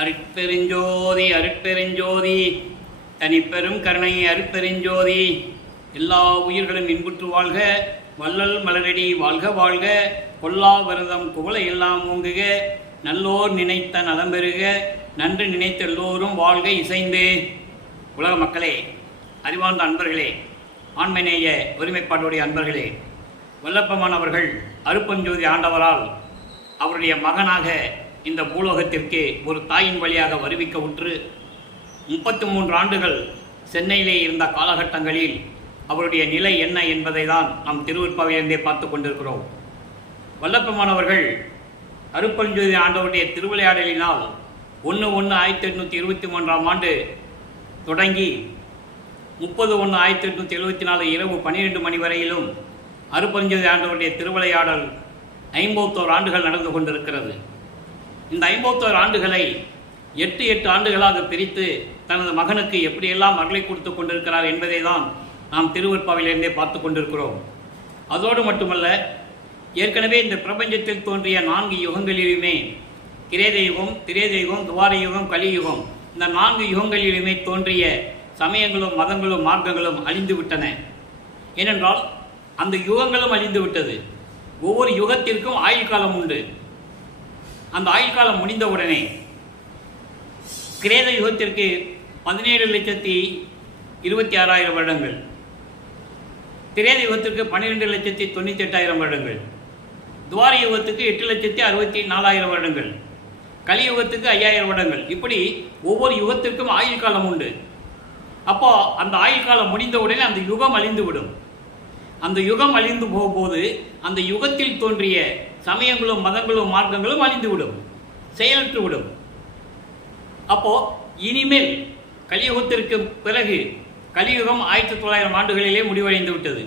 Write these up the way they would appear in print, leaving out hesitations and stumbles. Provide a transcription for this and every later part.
அருட்பெருஞ்சோதி அருட்பெருஞ்சோதி தனிப்பெரும் கருணை அருட்பெருஞ்சோதி. எல்லா உயிர்களும் இன்புற்று வாழ்க, வள்ளல் மலரடி வாழ்க வாழ்க, கொல்லா விரதம் குவளை எல்லாம் ஓங்குக, நல்லோர் நினைத்த நலம் பெறுக, நன்று நினைத்த எல்லோரும் வாழ்க இசைந்து. உலக மக்களே, அறிவார்ந்த அன்பர்களே, ஆண்மநேய ஒருமைப்பாட்டுடைய அன்பர்களே, வல்லப்பமான் அவர்கள் அருட்பெருஞ்சோதி ஆண்டவரால் அவருடைய மகனாக இந்த பூலோகத்திற்கு ஒரு தாயின் வழியாக வருவிக்க உற்று 33 ஆண்டுகள் சென்னையிலே இருந்த காலகட்டங்களில் அவருடைய நிலை என்ன என்பதை தான் நாம் திருவருட்பாவிலிருந்தே பார்த்து கொண்டிருக்கிறோம். வல்லப்பமான் அவர்கள் அருட்பெருஞ்சோதி ஆண்டவருடைய திருவிளையாடலினால் 1/1/1823 ஆண்டு தொடங்கி 30/1/1874 இரவு 12 மணி வரையிலும் அருட்பெருஞ்சோதி ஆண்டவருடைய திருவிளையாடல் 51 ஆண்டுகள் நடந்து கொண்டிருக்கிறது. இந்த 51 ஆண்டுகளை 8 ஆண்டுகளாக பிரித்து தனது மகனுக்கு எப்படியெல்லாம் அருளை கொடுத்து கொண்டிருக்கிறார் என்பதை தான் நாம் திருவருட்பாவிலிருந்தே பார்த்து கொண்டிருக்கிறோம். அதோடு மட்டுமல்ல, ஏற்கனவே இந்த பிரபஞ்சத்தில் தோன்றிய 4 யுகங்களிலுமே கிரேத யுகம், திரேத யுகம், துவார யுகம், கலியுகம், இந்த 4 யுகங்களிலுமே தோன்றிய சமயங்களும் மதங்களும் மார்க்கங்களும் அழிந்து விட்டன. ஏனென்றால் அந்த யுகங்களும் அழிந்து விட்டது. ஒவ்வொரு யுகத்திற்கும் ஆயுள் காலம் உண்டு. அந்த ஆயுள் காலம் முடிந்தவுடனே கிரேத யுகத்திற்கு 17,26,000 வருடங்கள், திரேத யுகத்திற்கு 12,98,000 வருடங்கள், துவார யுகத்துக்கு 8,64,000 வருடங்கள், கலியுகத்துக்கு 5,000 வருடங்கள். இப்படி ஒவ்வொரு யுகத்திற்கும் ஆயுள் காலம் உண்டு. அப்போ அந்த ஆயுள் காலம் முடிந்தவுடனே அந்த யுகம் அழிந்துவிடும். அந்த யுகம் அழிந்து போகும்போது அந்த யுகத்தில் தோன்றிய சமயங்களும் மதங்களும் மார்க்கங்களும் அழிந்துவிடும், செயலற்றுவிடும். அப்போ இனிமேல் கலியுகத்திற்கு பிறகு, கலியுகம் 1900 ஆண்டுகளிலே முடிவடைந்து விட்டது.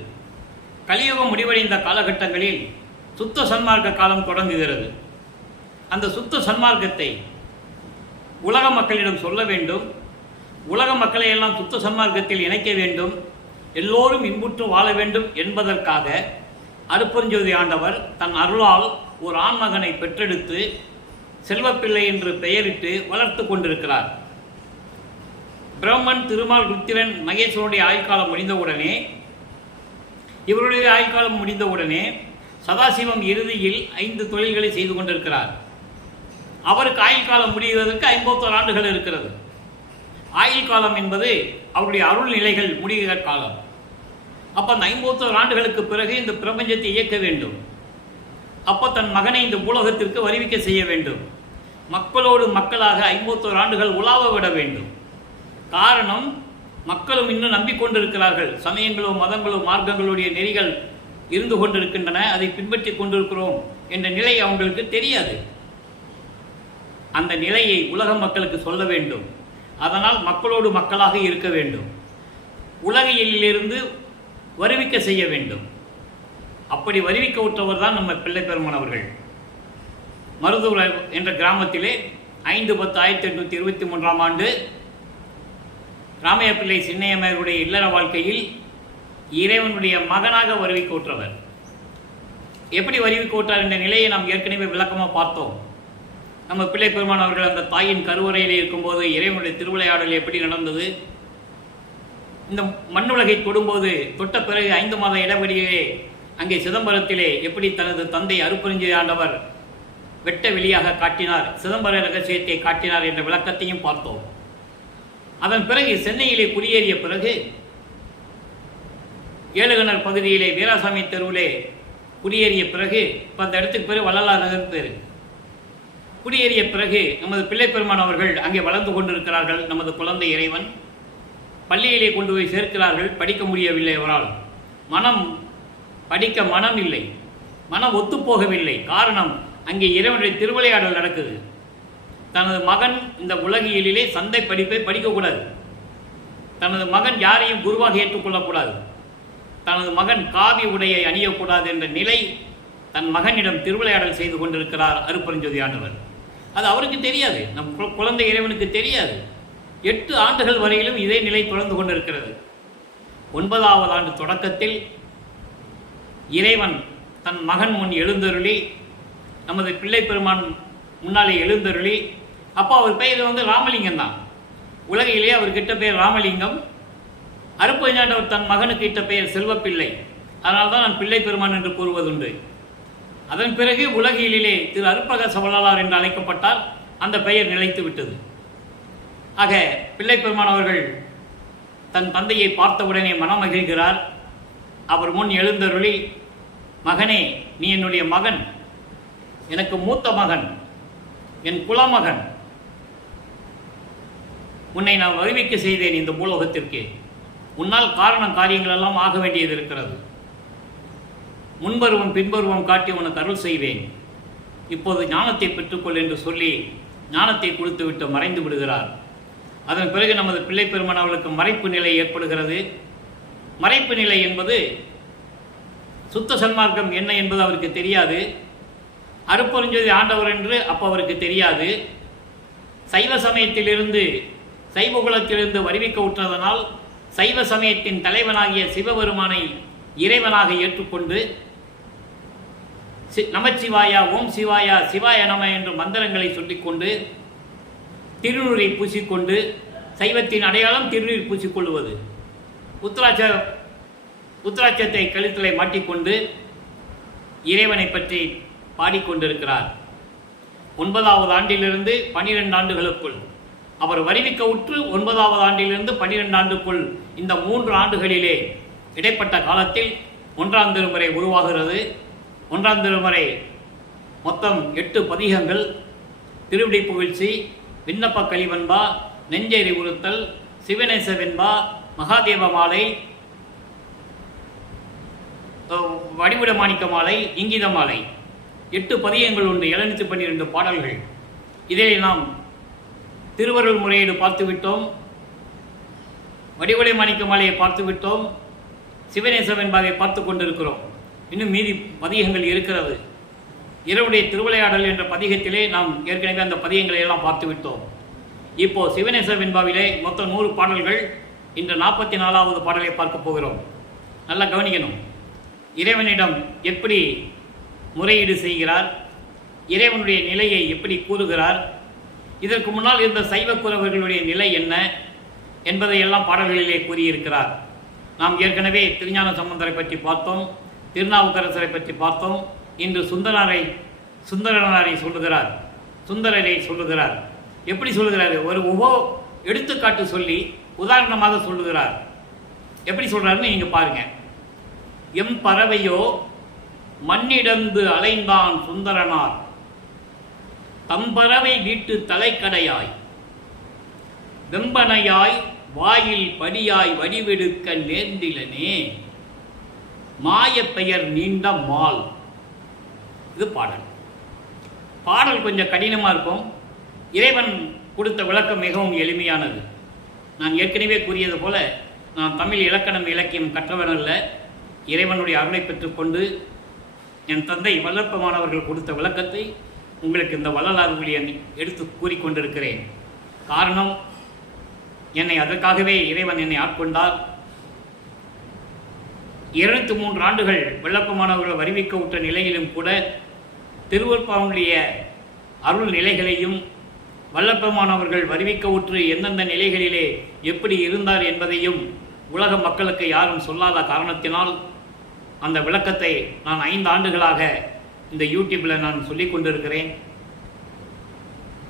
கலியுகம் முடிவடைந்த காலகட்டங்களில் சுத்த சன்மார்க்க காலம் தொடங்குகிறது. அந்த சுத்த சன்மார்க்கத்தை உலக மக்களிடம் சொல்ல வேண்டும். உலக மக்களை எல்லாம் சுத்த சன்மார்க்கத்தில் இணைக்க வேண்டும். எல்லோரும் இன்புற்று வாழ வேண்டும் என்பதற்காக அருட்பெருஞ்சோதி ஆண்டவர் தன் அருளால் ஒரு ஆண்மகனை பெற்றெடுத்து செல்வப்பிள்ளை என்று பெயரிட்டு வளர்த்து கொண்டிருக்கிறார். பிரம்மன், திருமால், ருத்திரன், மகேஸ்வருடைய ஆயுட்காலம் முடிந்தவுடனே, இவருடைய ஆயுட்காலம் முடிந்தவுடனே சதாசிவம் இறுதியில் 5 தொழில்களை செய்து கொண்டிருக்கிறார். அவருக்கு ஆயுள் காலம் முடிவதற்கு 51 ஆண்டுகள் இருக்கிறது. ஆயுள் காலம் என்பது அவருடைய அருள் நிலைகள் முடிகிற காலம். அப்போ அந்த 51 ஆண்டுகளுக்கு பிறகு இந்த பிரபஞ்சத்தை இயக்க வேண்டும். அப்போ தன் மகனை இந்த பூலோகத்திற்கு வருவிக்க செய்ய வேண்டும். மக்களோடு மக்களாக 51 ஆண்டுகள் உலாவ விட வேண்டும். காரணம், மக்களும் இன்னும் நம்பிக்கொண்டிருக்கிறார்கள். சமயங்களும் மதங்களும் மார்க்கங்களுடைய நெறிகள் இருந்து கொண்டிருக்கின்றன, அதை பின்பற்றி கொண்டிருக்கிறோம் என்ற நிலை அவங்களுக்கு தெரியாது. அந்த நிலையை உலக மக்களுக்கு சொல்ல வேண்டும். அதனால் மக்களோடு மக்களாக இருக்க வேண்டும். உலகிலிருந்து வருவிக்க செய்ய வேண்டும். அப்படி வருவிக்க உற்றவர் தான் நம்ம பிள்ளை பெருமான் அவர்கள். மருதூர் என்ற கிராமத்திலே 5/10/1823 ஆண்டு ராமையா பிள்ளை சின்னையம்மையருடைய இல்லற வாழ்க்கையில் இறைவனுடைய மகனாக வருவிக்க உற்றவர். எப்படி வருவிக்க உற்றார் என்ற நிலையை நாம் ஏற்கனவே விளக்கமாக பார்த்தோம். நம்ம பிள்ளை பெருமான் அவர்கள் அந்த தாயின் கருவறையிலே இருக்கும்போது இறைவனுடைய திருவிளையாடல் எப்படி நடந்தது, இந்த மண்ணுலகை தொடும்போது தொட்ட பிறகு 5 மாத இடைவெளியிலே அங்கே சிதம்பரத்திலே எப்படி தனது தந்தை அருட்பெருஞ்சோதி ஆண்டவர் வெட்ட வெளியாக காட்டினார், சிதம்பர ரகசியத்தை காட்டினார் என்ற விளக்கத்தையும் பார்த்தோம். அதன் பிறகு சென்னையிலே குடியேறிய பிறகு ஏழுகணர் பகுதியிலே வீராசாமி தெருவிலே குடியேறிய பிறகு, இப்போ அந்த இடத்துக்கு பேர் வள்ளலார் நகர் பேர், குடியேறிய பிறகு நமது பிள்ளை பெருமான் அவர்கள் அங்கே வளர்ந்து கொண்டிருக்கிறார்கள். நமது குழந்தை இறைவன் பள்ளியிலே கொண்டு போய் சேர்க்கிறார்கள். படிக்க முடியவில்லை அவரால். படிக்க மனம் இல்லை, மனம் ஒத்துப்போகவில்லை. காரணம், அங்கே இறைவனுடைய திருவிளையாடல் நடக்குது. தனது மகன் இந்த உலகியலிலே சந்தை படிப்பை படிக்கக்கூடாது. தனது மகன் யாரையும் குருவாக ஏற்றுக்கொள்ளக்கூடாது. தனது மகன் காவி உடையை அணியக்கூடாது என்ற நிலை தன் மகனிடம் திருவிளையாடல் செய்து கொண்டிருக்கிறார் அருட்பெருஞ்சோதி ஆண்டவர். அது அவருக்கு தெரியாது, நம் குழந்தை இறைவனுக்கு தெரியாது. 8 ஆண்டுகள் வரையிலும் இதே நிலை தொடர்ந்து கொண்டிருக்கிறது. 9வது ஆண்டு தொடக்கத்தில் இறைவன் தன் மகன் முன் எழுந்தருளி, நமது பிள்ளை பெருமான் முன்னாலே எழுந்தருளி அப்போ அவர் பெயர் ராமலிங்கம் தான். உலகிலேயே அவர்கிட்ட பேர் ராமலிங்கம். அருப்பஞ்சாண்டவர் தன் மகனுக்கு இட்ட பெயர் செல்வப்பிள்ளை. அதனால்தான் தான் நான் பிள்ளை பெருமான் என்று கூறுவதுண்டு. அதன் பிறகு உலகிலே திரு அருட்பிரகாச வள்ளலார் என்று அழைக்கப்பட்டால் அந்த பெயர் நிலைத்து விட்டது. ஆக பிள்ளை பெருமான் அவர்கள் தன் தந்தையை பார்த்தவுடனே மனம் மகிழ்கிறார். அவர் முன் எழுந்தருளி, மகனே, நீ என்னுடைய மகன், எனக்கு மூத்த மகன், என் குலமகன். உன்னை நான் வருவிக்க செய்தேன் இந்த பூலோகத்திற்கு. உன்னால் காரியங்கள் எல்லாம் ஆக வேண்டியது இருக்கிறது. முன்பருவம் பின்பருவம் காட்டி உனக்கு அருள் செய்வேன். இப்போது ஞானத்தை பெற்றுக்கொள் என்று சொல்லி ஞானத்தை கொடுத்துவிட்டு மறைந்து விடுகிறார். அதன் பிறகு நமது பிள்ளை பெருமான் அவர்களுக்கு மறைப்பு நிலை ஏற்படுகிறது. மறைப்பு நிலை என்பது சுத்த சன்மார்க்கம் என்ன என்பது அவருக்கு தெரியாது. அருட்பெருஞ்சோதி ஆண்டவர் என்று அப்போ அவருக்கு தெரியாது. சைவ சமயத்திலிருந்து சைவகுலத்திலிருந்து வருவிக்க உற்றதனால் சைவ சமயத்தின் தலைவனாகிய சிவபெருமானை இறைவனாக ஏற்றுக்கொண்டு நமச்சிவாயா, ஓம் சிவாயா, சிவாய நம என்று மந்திரங்களை சொல்லிக்கொண்டு திருநூரை பூசிக்கொண்டு, சைவத்தின் அடையாளம் திருநீர் பூசிக்கொள்வது, உத்திராட்சத்தை கழுத்திலே மாட்டிக்கொண்டு இறைவனை பற்றி பாடிக்கொண்டிருக்கிறார். 9வது ஆண்டிலிருந்து 12 ஆண்டுகளுக்குள் அவர் வருவிக்க உற்று 9வது ஆண்டிலிருந்து 12 ஆண்டுக்குள் இந்த 3 ஆண்டுகளிலே இடைப்பட்ட காலத்தில் 1ஆம் திருமுறை உருவாகிறது. 1ஆம் திருமுறை மொத்தம் 8 பதிகங்கள்: திருவிடை புகழ்ச்சி, விண்ணப்ப கலிவன்பா, நெஞ்செறி உறுத்தல், சிவநேச வெண்பா, மகாதேவ மாலை, வடிவிட மாணிக்க மாலை, இங்கித மாலை. 8 பதிகங்கள் உண்டு. 712 பாடல்கள். இதில் நாம் திருவருள் முறையீடு பார்த்துவிட்டோம், வடிவிட மாணிக்க மாலையை பார்த்துவிட்டோம், சிவநேச வெண்பாவை பார்த்து கொண்டிருக்கிறோம். இன்னும் மீதி பதிகங்கள் இருக்கிறது. இரவுடைய திருவிளையாடல் என்ற பதிகத்திலே நாம் ஏற்கனவே அந்த பதிகங்களை எல்லாம் பார்த்து விட்டோம். இப்போ சிவநேச வெண்பாவிலே மொத்தம் 100 பாடல்கள். இன்று 44வது பாடலை பார்க்க போகிறோம். நல்லா கவனிக்கணும். இறைவனிடம் எப்படி முறையீடு செய்கிறார், இறைவனுடைய நிலையை எப்படி கூறுகிறார், இதற்கு முன்னால் இருந்த சைவக்குறவர்களுடைய நிலை என்ன என்பதையெல்லாம் பாடல்களிலே கூறியிருக்கிறார். நாம் ஏற்கனவே திருஞான சம்பந்தரை பற்றி பார்த்தோம், திருநாவுக்கரசரை பற்றி பார்த்தோம். இன்று சுந்தரனாரை சொல்லுகிறார், சுந்தரரை சொல்லுகிறார். எப்படி சொல்லுகிறார்? ஒரு எடுத்துக்காட்டு சொல்லி உதாரணமாக சொல்லுகிறார். எப்படி சொல்றாருன்னு நீங்க பாருங்க. எம் பறவையோ மண்ணிடந்து அலைந்தான் சுந்தரனார், தம்பறவை வீட்டு தலைக்கடையாய் வெம்பனையாய் வாயில் படியாய் வடிவெடுக்க நேர்ந்திலனே மாய பெயர் நீண்ட மால். இது பாடல். பாடல் கொஞ்சம் கடினமாக இருக்கும். இறைவன் கொடுத்த விளக்கம் மிகவும் எளிமையானது. நான் ஏற்கனவே கூறியது போல, நான் தமிழ் இலக்கணம் இலக்கியம் கற்றவன் அல்ல. இறைவனுடைய அருளை பெற்றுக்கொண்டு என் தந்தை வல்லப்பமானவர்கள் கொடுத்த விளக்கத்தை உங்களுக்கு இந்த வள்ளலார் மொழியை எடுத்து கூறிக்கொண்டிருக்கிறேன். காரணம், என்னை அதற்காகவே இறைவன் என்னை ஆட்கொண்டார். 203 ஆண்டுகள் வெள்ளப்பமானவர்கள் வருவிக்க உற்ற நிலையிலும் கூட திருவருட்பாவுடைய அருள் நிலைகளையும் வல்லப்பமானவர்கள் வருவிக்க உற்று எந்தெந்த நிலைகளிலே எப்படி இருந்தார் என்பதையும் உலக மக்களுக்கு யாரும் சொல்லாத காரணத்தினால் அந்த விளக்கத்தை நான் 5 ஆண்டுகளாக இந்த யூடியூப்பில் நான் சொல்லிக் கொண்டிருக்கிறேன்.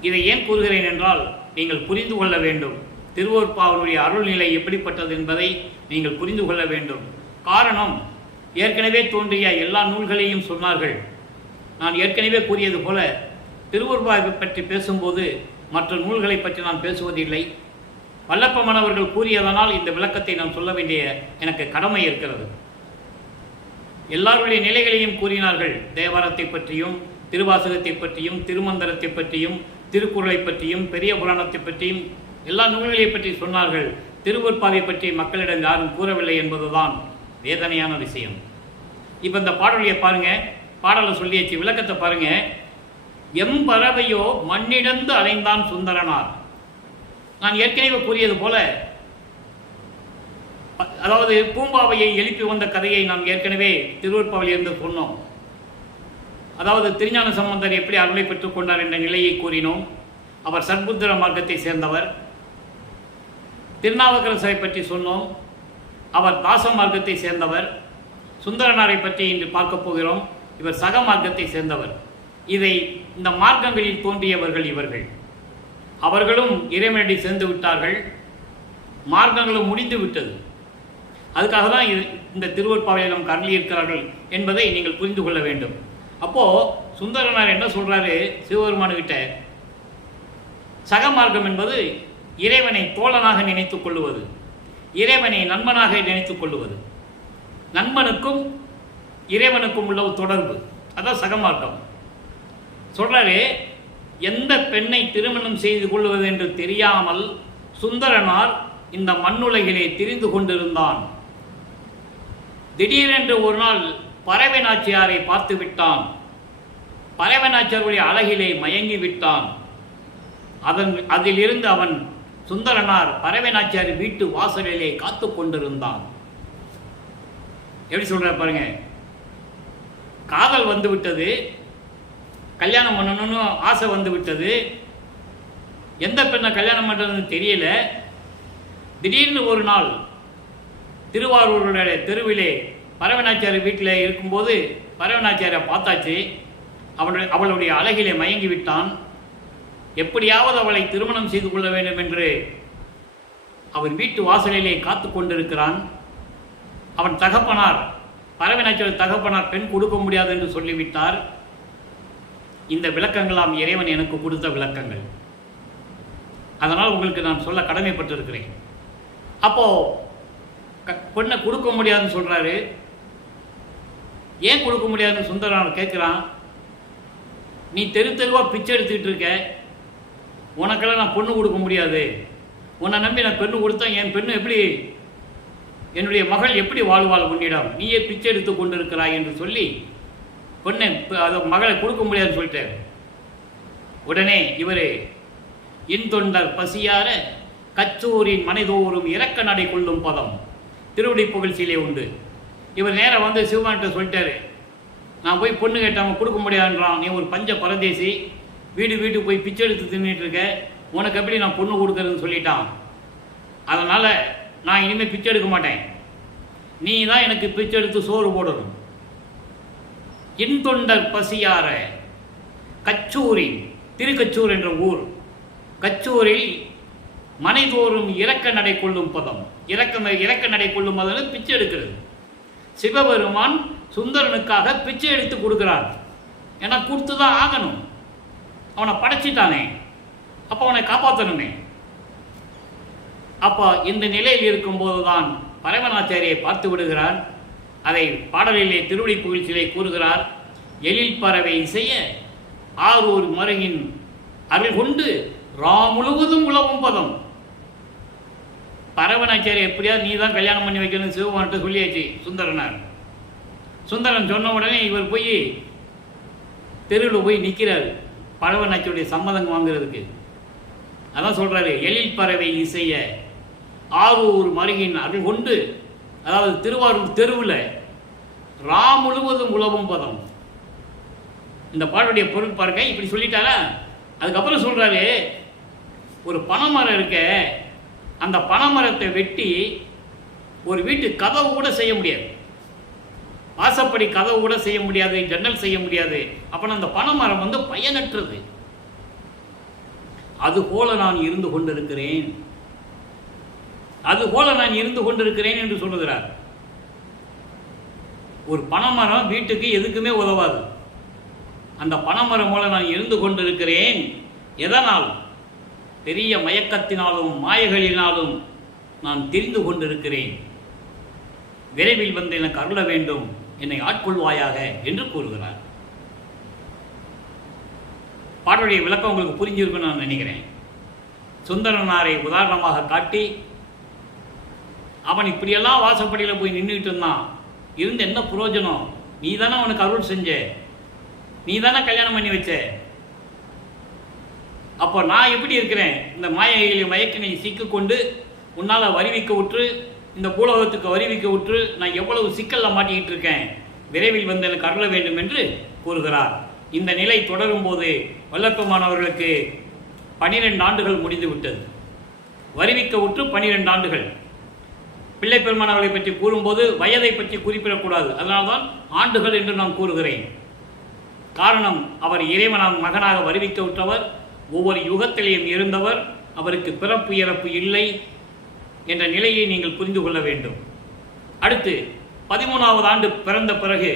இதை ஏன் கூறுகிறேன் என்றால், நீங்கள் புரிந்து கொள்ள வேண்டும். திருவருட்பாவுடைய அருள்நிலை எப்படிப்பட்டது என்பதை நீங்கள் புரிந்து கொள்ள வேண்டும். காரணம், ஏற்கனவே தோன்றிய எல்லா நூல்களையும் சொன்னார்கள். நான் ஏற்கனவே கூறியது போல திருவருட்பாவை பற்றி பேசும்போது மற்ற நூல்களை பற்றி நான் பேசுவதில்லை. வல்லப்பமானவர்கள் கூறியதனால் இந்த விளக்கத்தை நான் சொல்ல வேண்டிய எனக்கு கடமை இருக்கிறது. எல்லாருடைய நிலைகளையும் கூறினார்கள். தேவாரத்தை பற்றியும், திருவாசகத்தை பற்றியும், திருமந்திரத்தை பற்றியும், திருக்குறளை பற்றியும், பெரிய புராணத்தை பற்றியும் எல்லா நூல்களை பற்றி சொன்னார்கள். திருவருட்பாவை பற்றி மக்களிடம் யாரும் கூறவில்லை என்பதுதான் வேதனையான விஷயம். இப்போ இந்த பாடலையை பாருங்க, பாடலை சொல்லியாச்சு, விளக்கத்தை பாருங்க. எம்பறவையோ மண்ணிடந்து அலைந்தான் சுந்தரனார். நான் ஏற்கனவே கூறியது போல, அதாவது பூம்பாவையை எழுப்பி வந்த கதையை நாம் ஏற்கனவே திருவருட்பாவில் இருந்து சொன்னோம். அதாவது திருஞான சம்பந்தர் எப்படி அருளை பெற்றுக் கொண்டார் என்ற நிலையை கூறினோம். அவர் சத்புத்திர மார்க்கத்தை சேர்ந்தவர். திருநாவுக்கரசரை பற்றி சொன்னோம், அவர் தாச மார்க்கத்தை சேர்ந்தவர். சுந்தரனாரை பற்றி இன்று பார்க்க போகிறோம், இவர் சக மார்க்கத்தை சேர்ந்தவர். இந்த மார்க்கங்களில் தோன்றியவர்கள் இவர்கள். அவர்களும் இறைவனடி சேர்ந்து விட்டார்கள், மார்க்கங்களும் முடிந்து விட்டது. அதுக்காக தான் இந்த திருவருட்பாவையை நமக்கு அருளியிருக்கிறார்கள் என்பதை நீங்கள் புரிந்து கொள்ள வேண்டும். அப்போது சுந்தரனார் என்ன சொல்கிறாரு சிவபெருமானுக்கிட்ட, சக மார்க்கம் என்பது இறைவனை தோழனாக நினைத்து கொள்ளுவது, இறைவனை நண்பனாக நினைத்து கொள்ளுவது, நண்பனுக்கும் இறைவனுக்கும் உள்ள தொடர்பு, அதான் சக மார்க்கம். சொல்றாரு, எந்த பெண்ணை திருமணம் செய்து கொள்வது என்று தெரியாமல் சுந்தரனார் இந்த மண்ணுலகிலே திரிந்து கொண்டிருந்தான். திடீரென்று ஒரு நாள் பறவை நாச்சியாரை பார்த்து விட்டான். பறவை நாச்சியாருடைய அழகிலே மயங்கி விட்டான். அதிலிருந்து அவன் சுந்தரனார் பறவை நாச்சியார் வீட்டு வாசலிலே காத்து கொண்டிருந்தான். எப்படி சொல்ற பாருங்க, காதல் வந்து விட்டது, கல்யாணம் பண்ணணும்னு ஆசை வந்து விட்டது, எந்த பெண்ணை கல்யாணம் பண்ணுறதுன்னு தெரியல. திடீர்னு ஒரு நாள் திருவாரூருடைய தெருவிலே பரவநாச்சியார் வீட்டில் இருக்கும்போது பரவநாச்சியாரை பார்த்தாச்சு. அவளுடைய அழகிலே மயங்கி விட்டான். எப்படியாவது அவளை திருமணம் செய்து கொள்ள வேண்டும் என்று அவன் வீட்டு வாசலிலே காத்து கொண்டிருக்கிறான். அவன் தகப்பனார், பரவநாச்சியார் தகப்பனார் பெண் கொடுக்க முடியாது என்று சொல்லிவிட்டார். இந்த விளக்கங்களாம் இறைவன் எனக்கு கொடுத்த விளக்கங்கள். அதனால் உங்களுக்கு நான் சொல்ல கடமைப்பட்டிருக்கிறேன். அப்போது பொண்ணை கொடுக்க முடியாதுன்னு சொல்கிறாரு. ஏன் கொடுக்க முடியாதுன்னு சுந்தரனார் கேட்குறான். நீ தெருவாக பிச்சை எடுத்துக்கிட்டு இருக்க, உனக்கெல்லாம் நான் பொண்ணு கொடுக்க முடியாது, உன்னை நம்பி நான் பெண்ணு கொடுத்தா என் பெண்ணு எப்படி, என்னுடைய மகள் எப்படி வாழ்வாள் உன்னிடம், நீயே பிச்சை எடுத்து கொண்டு இருக்கிறாய் என்று சொல்லி பொண்ணை அதை மகளை கொடுக்க முடியாதுன்னு சொல்லிட்டார். உடனே இவர் இன்தொண்டர் பசியார கச்சூரின் மனைதோறும் இறக்க நடை கொள்ளும் பதம் திருவடி புகழ்ச்சியிலே உண்டு. இவர் நேராக வந்து சிவபான்கிட்ட சொல்லிட்டாரு, நான் போய் பொண்ணு கேட்டவன் கொடுக்க முடியாதுன்றான், நீ ஒரு பஞ்ச பரதேசி, வீடு போய் பிச்சை எடுத்து தின்னுட்டு இருக்க, உனக்கு எப்படி நான் பொண்ணு கொடுக்குறதுன்னு சொல்லிட்டான். அதனால் நான் இனிமேல் பிச்சை எடுக்க மாட்டேன், நீ தான் எனக்கு பிச்சை எடுத்து சோறு போடணும். இன்தொண்டர் பசியார கச்சூரின், திருக்கச்சூர் என்ற ஊர், கச்சூரில் மனைதோறும் இறக்க நடை கொள்ளும் பதம், இறக்க நடை கொள்ளும் பதம் பிச்சை எடுக்கிறது. சிவபெருமான் சுந்தரனுக்காக பிச்சை எடுத்து கொடுக்கிறார். ஏன்னா கொடுத்து தான் ஆகணும், அவனை படைச்சிட்டானே, அப்போ அவனை காப்பாற்றணுமே. அப்போ இந்த நிலையில் இருக்கும்போது தான் பரமநாச்சாரியை பார்த்து விடுகிறார். அதை பாடலிலே திருவடி புகழ்ச்சியிலே கூறுகிறார். எழில் பறவை இசைய ஆரூர் மருங்கின் அருள் கொண்டு முழுவதும் உலவும் பதம். பரவநாச்சியாரை எப்படியாவது நீ தான் கல்யாணம் பண்ணி வைக்கணும்னு சிவபெருமான்கிட்ட சொல்லியாச்சு சுந்தரனார். சுந்தரன் சொன்ன உடனே இவர் போய் தெருவில் போய் நிற்கிறார் பரவநாச்சியுடைய சம்மதம் வாங்குறதுக்கு. அதான் சொல்கிறாரு, எழில் பறவை இசைய ஆரூர் மருங்கின் அருள் கொண்டு, அதாவது திருவாரூர் தெருவில் முழுவதும் உலவும் பதம். இந்த பாட்டுடைய பொருள் பாருங்க, இப்படி சொல்லிட்டாரா. அதுக்கப்புறம் சொல்கிறாரு, ஒரு பனைமரம் இருக்க, அந்த பனைமரத்தை வெட்டி ஒரு வீட்டு கதவு கூட செய்ய முடியாது, வாசப்படி கதவு கூட செய்ய முடியாது, ஜன்னல் செய்ய முடியாது. அப்போ அந்த பனைமரம் வந்து பயனற்றது. அதுபோல நான் இருந்து கொண்டிருக்கிறேன், அதுபோல நான் இருந்து கொண்டிருக்கிறேன் என்று சொல்லுகிறார். ஒரு பனைமரம் வீட்டுக்கு எதுக்குமே உதவாது. அந்த பனைமரம் போல நான் இருந்து கொண்டிருக்கிறேன். எதனால்? பெரிய மயக்கத்தினாலும் மாயைகளினாலும் நான் தெரிந்து கொண்டிருக்கிறேன். விரைவில் வந்து எனக்கு அருள வேண்டும், என்னை ஆட்கொள்வாயாக என்று கூறுகிறார். பாடலுடைய விளக்கம் உங்களுக்கு புரிஞ்சிருக்குன்னு நான் நினைக்கிறேன். சுந்தரனாரை உதாரணமாக காட்டி, அவன் இப்படியெல்லாம் வாசப்படியில் போய் நின்றுக்கிட்டு இருந்தான், இருந்து என்ன பிரயோஜனம்? நீ தானே அவனுக்கு அருள் செஞ்ச, நீ தானே கல்யாணம் பண்ணி வச்ச. அப்போ நான் எப்படி இருக்கிறேன்? இந்த மாயைகளை மயக்கினை சிக்கிக்கொண்டு உன்னால் வரிவிக்க விட்டு, இந்த பூலோகத்துக்கு வரிவிக்க விட்டு நான் எவ்வளவு சிக்கலில் மாட்டிக்கிட்டு இருக்கேன். விரைவில் வந்து எனக்கு அருள வேண்டும் என்று கூறுகிறார். இந்த நிலை தொடரும் போது வல்லப்பெருமானவர்களுக்கு 12 ஆண்டுகள் முடிந்துவிட்டது. வருவிக்க உற்று 12 ஆண்டுகள். பிள்ளை பெருமான் அவர்களை பற்றி கூறும்போது வயதை பற்றி குறிப்பிடக்கூடாது. அதனால்தான் ஆண்டுகள் என்று நான் கூறுகிறேன். காரணம், அவர் இறைவனாம் மகனாக வருவிக்க உற்றவர், ஒவ்வொரு யுகத்திலேயும் இருந்தவர், அவருக்கு பிறப்பு இறப்பு இல்லை என்ற நிலையை நீங்கள் புரிந்து கொள்ள வேண்டும். அடுத்து 13வது ஆண்டு பிறந்த பிறகு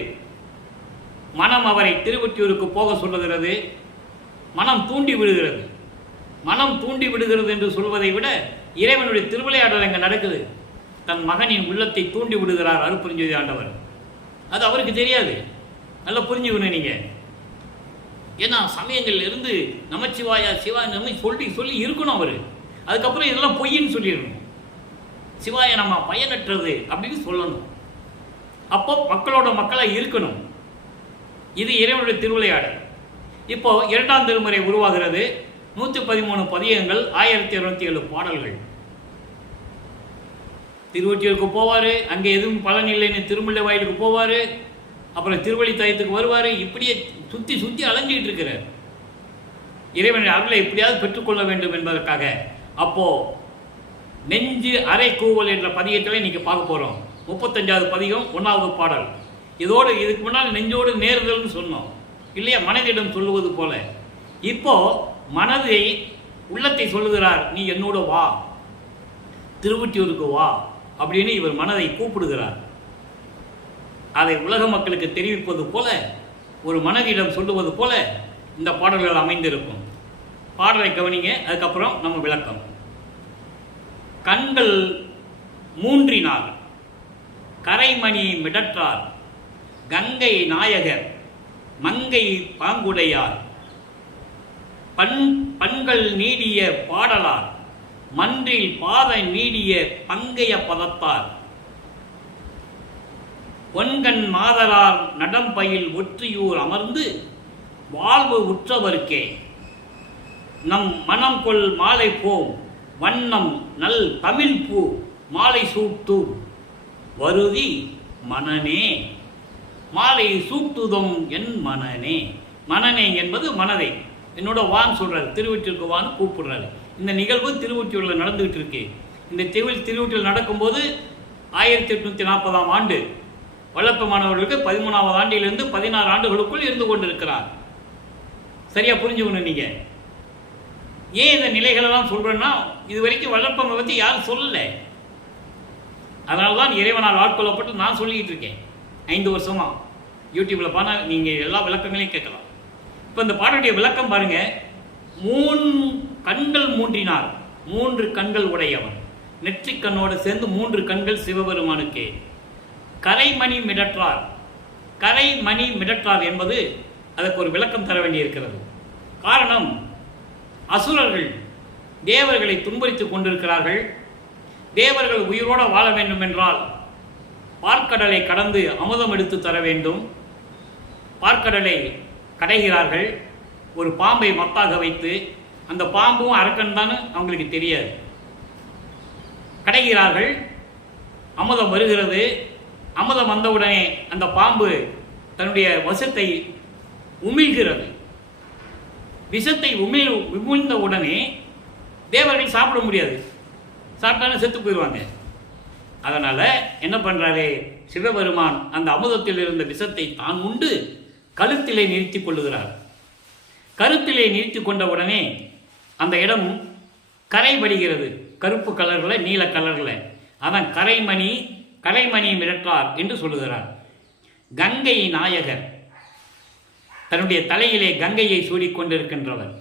மனம் அவரை திருவொற்றியூருக்கு போக சொல்லுகிறது. மனம் தூண்டி விடுகிறது. மனம் தூண்டி விடுகிறது என்று சொல்வதை விட இறைவனுடைய திருவிளையாடல் எங்கே நடக்குது. தன் மகனின் உள்ளத்தை தூண்டி விடுகிறார் அருட்பெருஞ்சோதி ஆண்டவர். அது அவருக்கு தெரியாது. நல்லா புரிஞ்சுக்கணும் நீங்கள். ஏன்னா சமயங்கள்ல இருந்து நமச்சிவாயா சிவாய நம்ம சொல்லி இருக்கணும் அவர். அதுக்கப்புறம் இதெல்லாம் பொய்ன்னு சொல்லிடணும். சிவாய நம்ம பயனற்றது அப்படின்னு சொல்லணும். அப்போ மக்களோட மக்களாக இருக்கணும். இது இறைவனுடைய திருவிளையாடல். இப்போ 2ஆம் திருமுறை உருவாகிறது. 113 பதியங்கள், 1207 பாடல்கள். திருவொற்றியூருக்கு போவார். அங்கே எதுவும் பலன் இல்லைன்னு திருமுல்லை வாயிலுக்கு போவார். அப்புறம் திருவள்ளித்தாயத்துக்கு வருவார். இப்படியே சுற்றி அலைஞ்சிக்கிட்டு இருக்கிறார். இறைவனுடைய அருளை எப்படியாவது பெற்றுக்கொள்ள வேண்டும் என்பதற்காக. அப்போ நெஞ்சு அரை கூவல் என்ற பதியத்தில் இன்னைக்கு பார்க்க போகிறோம். 35வது பதிகம் 1வது பாடல். இதோடு இதுக்கு முன்னால் நெஞ்சோடு நேருதல்னு சொன்னோம் இல்லையா, மனதிடம் சொல்லுவது போல. இப்போ மனதை உள்ளத்தை சொல்லுகிறார், நீ என்னோட வா, திருவொற்றியூருக்கு வா அப்படின்னு இவர் மனதை கூப்பிடுகிறார். அதை உலக மக்களுக்கு தெரிவிப்பது போல, ஒரு மனதிடம் சொல்லுவது போல இந்த பாடல்கள் அமைந்திருக்கும். பாடலை கவனிங்க, அதுக்கப்புறம் நம்ம விளக்கம். கண்கள் மூன்றினார், கரைமணி மிடற்றார், கங்கை நாயகர் மங்கை பாங்குடையார், பண்கள் நீடிய பாடலார், மன்றில் பாத நீடிய பங்கைய பதத்தார், பொன்கண் மாதலார் நடம்பயில் ஒற்றியூர் அமர்ந்து வாழ்வு உற்றவர்க்கே, நம் மனம் கொள் மாலை போம் வண்ணம் நல் தமிழ் பூ மாலை சூட்டு வருதி மனனே, மாலை சூட்டுதம் என் மனனே. மனனே என்பது மனதை என்னோட வான்னு சொல்றாரு, திருவொற்றியூருக்கு வான்னு கூப்பிடுறாரு. இந்த நிகழ்வு திருவொற்றியூரில் நடந்துகிட்டு இருக்கு. இந்த திருவொற்றியூர் நடக்கும்போது 1840ஆம் ஆண்டு வல்லப்பெருமானவர்களுக்கு 13வது ஆண்டிலிருந்து 16 ஆண்டுகளுக்குள் இருந்து கொண்டிருக்கிறார். சரியா புரிஞ்சுக்கணும் நீங்க. ஏன் இந்த நிலைகளெல்லாம் சொல்றேன்னா, இது வரைக்கும் வல்லப்பெருமானை பற்றி யாரும் சொல்லலை. அதனால்தான் இறைவனால் ஆட்கொள்ளப்பட்டு நான் சொல்லிக்கிட்டு இருக்கேன் 5 வருஷமா. யூடியூப்ல பார்த்தா நீங்க எல்லா விளக்கங்களையும் கேட்கலாம். இப்போ இந்த பாடலுடைய விளக்கம் பாருங்க. 3 கண்கள் மூன்றினார், 3 கண்கள் உடையவன். நெற்றிக் கண்ணோடு சேர்ந்து 3 கண்கள் சிவபெருமானுக்கே. கரைமணி மிடற்றார், கரைமணி மிடற்றார் என்பது அதற்கு ஒரு விளக்கம் தர வேண்டியிருக்கிறது. காரணம், அசுரர்கள் தேவர்களை துன்புறுத்திக் கொண்டிருக்கிறார்கள். தேவர்கள் உயிரோடு வாழ வேண்டும் என்றால் பார்க்கடலை கடந்து அமுதம் எடுத்து தர வேண்டும். பார்க்கடலை கடைகிறார்கள் ஒரு பாம்பை மத்தாக வைத்து. அந்த பாம்பும் அரக்கன் தான் அவங்களுக்கு தெரியாது. கடைகிறார்கள், அமுதம் வருகிறது. அமுதம் வந்தவுடனே அந்த பாம்பு தன்னுடைய விஷத்தை உமிழ்கிறது. விஷத்தை உமிழ்ந்த உடனே தேவர்கள் சாப்பிட முடியாது, சாப்பிட்டாலும் செத்து போயிடுவாங்க. அதனால என்ன பண்றாரு சிவபெருமான், அந்த அமுதத்தில் இருந்த விஷத்தை தான் உண்டு கழுத்திலே நிறுத்தி கொள்ளுகிறார். கருத்திலே நிறுத்தி கொண்ட உடனே அந்த இடம் கரைபடுகிறது, கருப்பு கலர்ல நீல கலர்ல. அவன் கரைமணி மிரட்டார் என்று சொல்லுகிறார். கங்கை நாயகர், தன்னுடைய தலையிலே கங்கையை சூடிக்கொண்டிருக்கின்றவர்,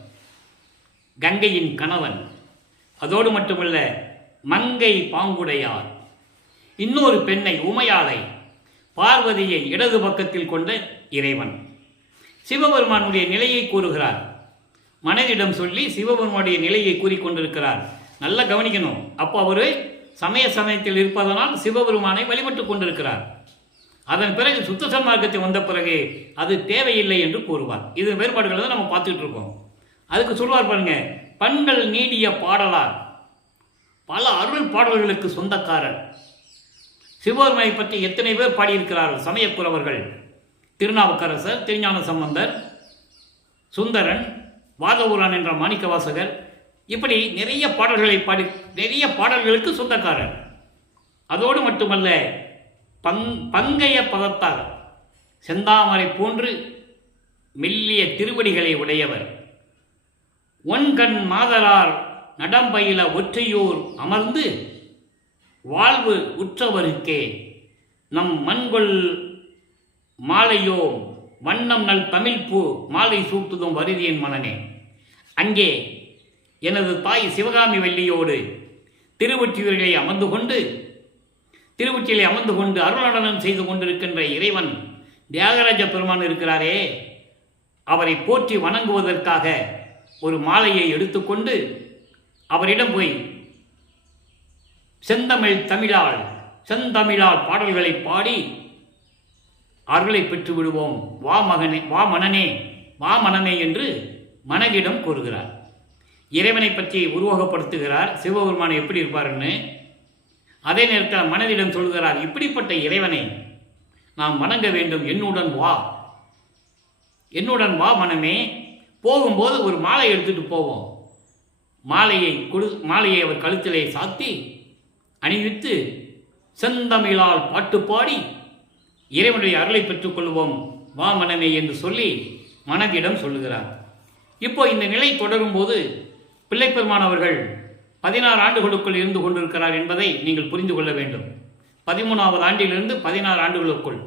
கங்கையின் கணவன். அதோடு மட்டுமல்ல, மங்கை பாங்குடையார், இன்னொரு பெண்ணை உமையாளை பார்வதியை இடது பக்கத்தில் கொண்ட இறைவன். சிவபெருமானுடைய நிலையை கூறுகிறார். மனதிடம் சொல்லி சிவபெருமானுடைய நிலையை கூறிக்கொண்டிருக்கிறார். நல்லா கவனிக்கணும். அப்போ அவர் சமயத்தில் இருப்பதனால் சிவபெருமானை வழிபட்டு கொண்டிருக்கிறார். அதன் பிறகு சுத்த சன்மார்க்கத்தை வந்த பிறகு அது தேவையில்லை என்று கூறுவார். இது வேறுபாடுகளை தான் நம்ம பார்த்துட்டு இருக்கோம். அதுக்கு சொல்வார் பாருங்க, பண்கள் நீடிய பாடலார், பல அருள் பாடல்களுக்கு சொந்தக்காரர். சிவபெருமானை பற்றி எத்தனை பேர் பாடியிருக்கிறார்கள் சமயக்குறவர்கள். திருநாவுக்கரசர், திருஞான சம்பந்தர், சுந்தரன், வாதவூரான் என்ற மாணிக்க வாசகர், இப்படி நிறைய பாடல்களை பாடி நிறைய பாடல்களுக்கு சொந்தக்காரர். அதோடு மட்டுமல்ல, பங்கைய பதத்தார், செந்தாமரை போன்று மெல்லிய திருவடிகளை உடையவர். ஒன்கண் மாதரார் நடம்பயில ஒற்றையோர் அமர்ந்து வாழ்வு உற்றவருக்கே நம் மண்கொள் மாலையோ வண்ணம் நல் தமிழ்பூ மாலை சூட்டுதும் வருதியின் மனனே. அங்கே எனது தாய் சிவகாமி வள்ளியோடு திருவொற்றியூரிலே அமர்ந்து கொண்டு அருளடனம் செய்து கொண்டிருக்கின்ற இறைவன் தியாகராஜ பெருமான் இருக்கிறாரே, அவரை போற்றி வணங்குவதற்காக ஒரு மாலையை எடுத்துக்கொண்டு அவரிடம் போய் செந்தமிழால் பாடல்களை பாடி அருளை பெற்று விடுவோம், வா மகனே, வா மனனே, வா மனமே என்று மனதிடம் கூறுகிறார். இறைவனை பற்றி உருவகப்படுத்துகிறார், சிவபெருமான் எப்படி இருப்பார்னு. அதே நேரத்தில் மனதிடம் சொல்கிறார், இப்படிப்பட்ட இறைவனை நாம் வணங்க வேண்டும், என்னுடன் வா மனமே. போகும்போது ஒரு மாலை எடுத்துட்டு போவோம். மாலையை அவர் கழுத்திலே சாத்தி அணிவித்து செந்தமிழால் பாட்டு பாடி இறைவனுடைய அருளை பெற்றுக்கொள்வோம், வா மனமே என்று சொல்லி மனதிடம் சொல்லுகிறார். இப்போ இந்த நிலை தொடரும் போது பிள்ளைப்பெருமான் அவர்கள் 16 ஆண்டுகளுக்குள் இருந்து கொண்டிருக்கிறார் என்பதை நீங்கள் புரிந்து கொள்ள வேண்டும். 13வது ஆண்டிலிருந்து 16 ஆண்டுகளுக்குள்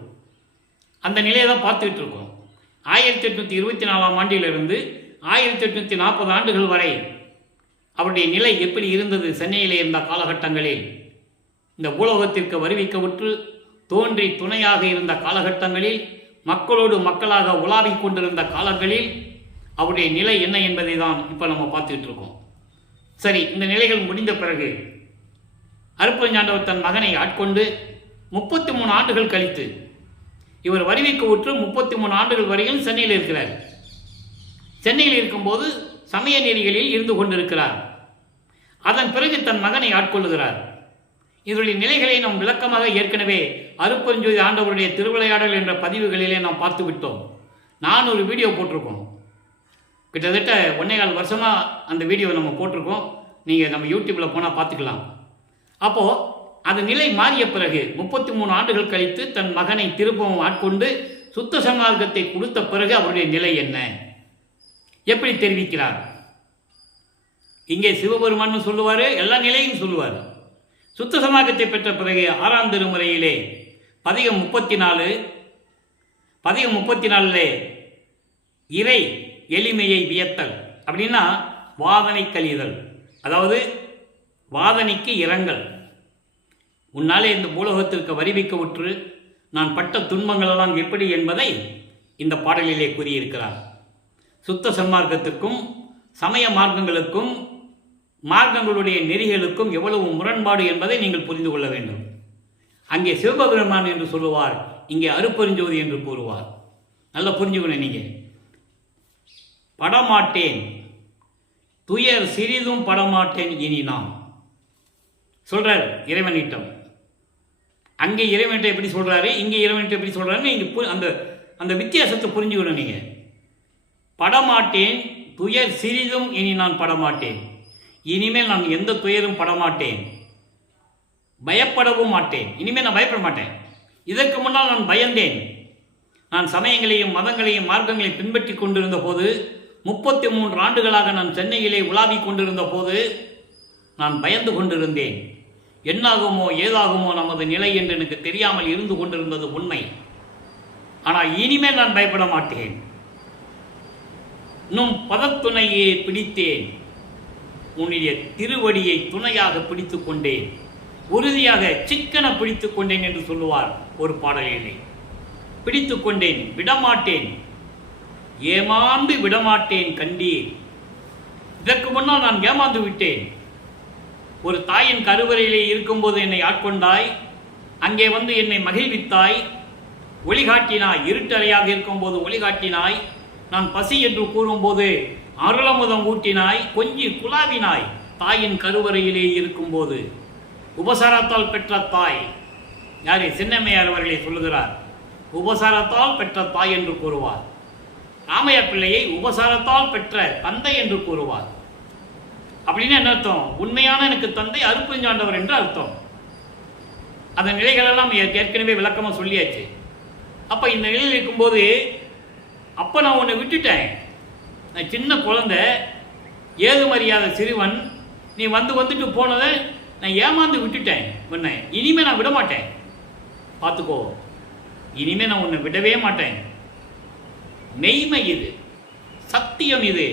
அந்த நிலையை தான் பார்த்துக்கிட்டு இருக்கோம். 1824ஆம் ஆண்டிலிருந்து 1840 ஆண்டுகள் வரை அவருடைய நிலை எப்படி இருந்தது? சென்னையிலே இருந்த காலகட்டங்களில், இந்த பூலோகத்திற்கு வருவிக்கவுற்று தோன்றி துணையாக இருந்த காலகட்டங்களில், மக்களோடு மக்களாக உலாவிக் கொண்டிருந்த காலங்களில் அவருடைய நிலை என்ன என்பதை தான் இப்போ நம்ம பார்த்துக்கிட்டு இருக்கோம். சரி, இந்த நிலைகள் முடிந்த பிறகு அருட்பெருஞ்சாண்டவர் தன் மகனை ஆட்கொண்டு 33 ஆண்டுகள் கழித்து, இவர் வருவிக்கவுற்று 33 ஆண்டுகள் வரையில் சென்னையில் இருக்கிறார். சென்னையில் இருக்கும்போது சமய நெறிகளில் இருந்து கொண்டிருக்கிறார். அதன் பிறகு தன் மகனை ஆட்கொள்ளுகிறார். இதனுடைய நிலைகளை நாம் விளக்கமாக ஏற்கனவே அருட்பெருஞ்சோதி ஆண்டவருடைய திருவிளையாடல் என்ற பதிவுகளிலே நாம் பார்த்து விட்டோம். நான் ஒரு வீடியோ போட்டிருக்கோம், கிட்டத்தட்ட 1.25 வருஷமாக அந்த வீடியோவை நம்ம போட்டிருக்கோம். நீங்கள் நம்ம யூடியூப்பில் போனால் பார்த்துக்கலாம். அப்போது அது நிலை மாறிய பிறகு 33 ஆண்டுகள் கழித்து தன் மகனை திருப்பவும் ஆட்கொண்டு சுத்த சன்மார்க்கத்தை கொடுத்த பிறகு அவருடைய நிலை என்ன, எப்படி தெரிவிக்கிறார்? இங்கே சிவபெருமான் சொல்லுவார், எல்லா நிலையும் சொல்லுவார். சுத்த சன்மார்க்கத்தை பெற்ற பிறகு 6ஆம் திருமுறையிலே பதிகம் 34 இறை எளிமையை வியத்தல் அப்படின்னா வாதனை கழிதல், அதாவது வாதனைக்கு இரங்கல். உன்னாலே இந்த பூலோகத்திற்கு வருவிக்க உற்று நான் பட்ட துன்பங்களெல்லாம் எப்படி என்பதை இந்த பாடலிலே கூறியிருக்கிறார். சுத்த சன்மார்க்கத்திற்கும் சமய மார்க்கங்களுக்கும் மார்க்கங்களுடைய நெறிகளுக்கும் எவ்வளவு முரண்பாடு என்பதை நீங்கள் புரிந்து கொள்ள வேண்டும். அங்கே சிவபெருமான் என்று சொல்லுவார், இங்கே அருட்பெருஞ்சோதி என்று கூறுவார். நல்லா புரிஞ்சுக்கணும். நீங்கள் படமாட்டேன், துயர் சிறிதும் படமாட்டேன் இனி நாம் சொல்றார் இறைவனிட்டம். அங்கே இறைவன்கிட்ட எப்படி சொல்றாரு, இங்கே இறைவன்கிட்ட எப்படி சொல்றாருன்னு நீங்கள் அந்த வித்தியாசத்தை புரிஞ்சுக்கணும். நீங்கள் படமாட்டேன், துயர் சிறிதும் இனி நான் படமாட்டேன், இனிமேல் நான் எந்த துயரும் படமாட்டேன், பயப்படவும் மாட்டேன். இனிமேல் நான் பயப்பட மாட்டேன். இதற்கு முன்னால் நான் பயந்தேன். நான் சமயங்களையும் மதங்களையும் மார்க்கங்களையும் பின்பற்றி கொண்டிருந்த போது, 33 ஆண்டுகளாக நான் சென்னையிலே உலாவிக் கொண்டிருந்த போது நான் பயந்து கொண்டிருந்தேன். என்னாகுமோ ஏதாகுமோ நமது நிலை என்று எனக்கு தெரியாமல் இருந்து கொண்டிருந்தது உண்மை. ஆனால் இனிமேல் நான் பயப்பட மாட்டேன். இன்னும் பதத்துணையே பிடித்தேன், உன்னுடைய திருவடியை துணையாக பிடித்து கொண்டேன், உறுதியாக சிக்கன பிடித்து கொண்டேன் என்று சொல்லுவார் ஒரு பாடலிலே. பிடித்து கொண்டேன், விடமாட்டேன், ஏமாந்து விடமாட்டேன் கண்டீர். இதற்கு முன்னால் நான் ஏமாந்து விட்டேன். ஒரு தாயின் கருவறையிலே இருக்கும்போது என்னை ஆட்கொண்டாய், அங்கே வந்து என்னை மகிழ்வித்தாய், ஒளிகாட்டினாய். இருட்டறையாக இருக்கும்போது ஒளிகாட்டினாய். நான் பசி என்று கூறும்போது அருளமுதம் ஊட்டினாய், கொஞ்சி குலாவினாய். தாயின் கருவறையிலே இருக்கும்போது உபசாரத்தால் பெற்ற தாய், யாரே சின்னம்மையார் அவர்களை சொல்லுகிறார், உபசாரத்தால் பெற்ற தாய் என்று கூறுவார். ராமையா பிள்ளையை உபசாரத்தால் பெற்ற தந்தை என்று கூறுவார். அப்படின்னு என்ன அர்த்தம்? உண்மையான எனக்கு தந்தை அருட்பெருஞ்சாண்டவர் என்று அர்த்தம். அந்த நிலைகளெல்லாம் ஏற்கனவே விளக்கமாக சொல்லியாச்சு. அப்போ இந்த நிலையில் இருக்கும்போது அப்போ நான் உன்னை விட்டுட்டேன். நான் சின்ன குழந்தை, ஏதுமறியாத சிறுவன், நீ வந்துட்டு போனதை நான் ஏமாந்து விட்டுட்டேன் உன்னை. இனிமேல் நான் விட மாட்டேன், பார்த்துக்கோ. இனிமேல் நான் உன்னை விடவே மாட்டேன். மெய்மை இது, சத்தியம் இது,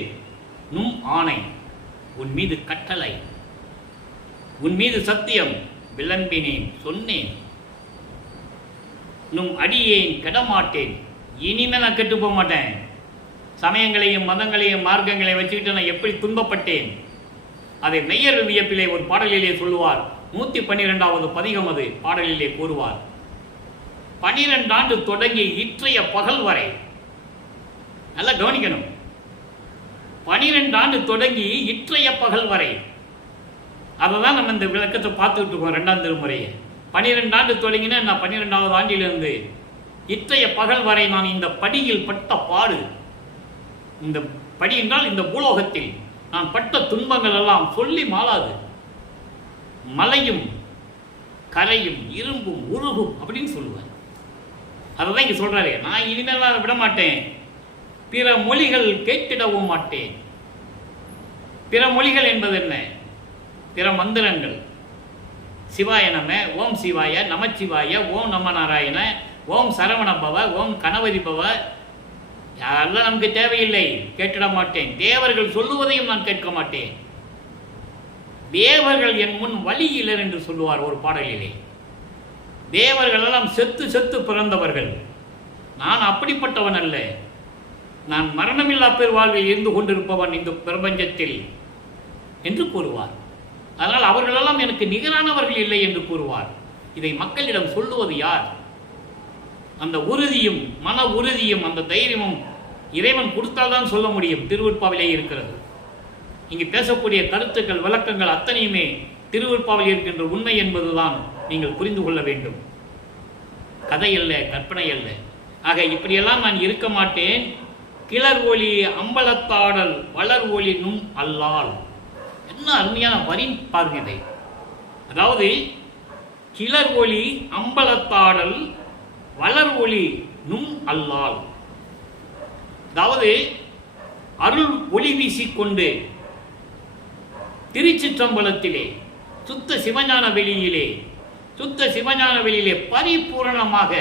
நும் ஆணை, உன் மீது கட்டளை, உன் மீது சத்தியம், விளம்பினேன் சொன்னேன், நும் அடியேன் கெடமாட்டேன். இனிமேல் நான் கெட்டு போக மாட்டேன். சமயங்களையும் மதங்களையும் மார்க்கங்களையும் வச்சுக்கிட்டு நான் எப்படி துன்பப்பட்டேன் அதை மெய்யர் வியப்பிலே ஒரு பாடலிலே சொல்லுவார். 112வது பதிகம் அது பாடலிலே கூறுவார். 12 ஆண்டு தொடங்கி இற்றைய பகல் வரை, நல்லா கவனிக்கணும், 12 ஆண்டு தொடங்கி இற்றைய பகல் வரை, அதை தான் நம்ம இந்த விளக்கத்தை பார்த்துக்கிட்டு இருக்கோம். 2ஆம் திருமுறையை 12 ஆண்டு தொடங்கினா நான் 12வது ஆண்டிலிருந்து இற்றைய பகல் வரை நான் இந்த படியில் பட்ட பாடு, இந்த படி என்றால் இந்த பூலோகத்தில் நான் பட்ட துன்பங்கள் எல்லாம் சொல்லி மாளாது. மலையும் கரையும் இரும்பும் உருகும் அப்படின்னு சொல்லுவேன். அதான் இங்கே சொல்றாரு. நான் இனிமேல் அதை விட மாட்டேன். பிற மொழிகள் கேட்டிடவும் மாட்டேன். பிற மொழிகள் என்பது என்ன? பிற மந்திரங்கள். சிவாய நம, ஓம் சிவாய, நமச்சிவாய, ஓம் நம நாராயண, ஓம் சரவண பவ, ஓம் கணபதி பவ, யாரெல்லாம் நமக்கு தேவையில்லை, கேட்டிட மாட்டேன். தேவர்கள் சொல்லுவதையும் நான் கேட்க மாட்டேன். தேவர்கள் என் முன் வழியிலர் என்று சொல்லுவார் ஒரு பாடலிலே. தேவர்கள் எல்லாம் செத்து செத்து பிறந்தவர்கள். நான் அப்படிப்பட்டவன் அல்ல. நான் மரணமில்லா பெருவாழ்வில் இருந்து கொண்டிருப்பவன் இந்த பிரபஞ்சத்தில் என்று கூறுவார். அதனால் அவர்களெல்லாம் எனக்கு நிகரானவர்கள் இல்லை என்று கூறுவார். இதை மக்களிடம் சொல்லுவது யார்? அந்த உறுதியும் மன உறுதியும் அந்த தைரியமும் இறைவன் கொடுத்தால்தான் சொல்ல முடியும். திருவருட்பாவிலே இருக்கிறது. இங்கு பேசக்கூடிய கருத்துக்கள் விளக்கங்கள் அத்தனையுமே திருவருட்பாவில் இருக்கின்ற உண்மை என்பதுதான் நீங்கள் புரிந்து கொள்ள வேண்டும். கதை அல்ல, கற்பனை அல்ல. ஆக இப்படியெல்லாம் நான் இருக்க மாட்டேன். கிளர் ஒளி அம்பலத்தாடல் வளர் ஒளி நும் அல்லால். என்ன அருமையான வரி பாருங்க இதை. அதாவது கிளர் ஒளி அம்பலத்தாடல் வளர் ஒளி நும் அல்லால். அதாவது அருள் ஒளி வீசிக்கொண்டு திருச்சிற்றம்பலத்திலே சுத்த சிவஞான வெளியிலே பரிபூரணமாக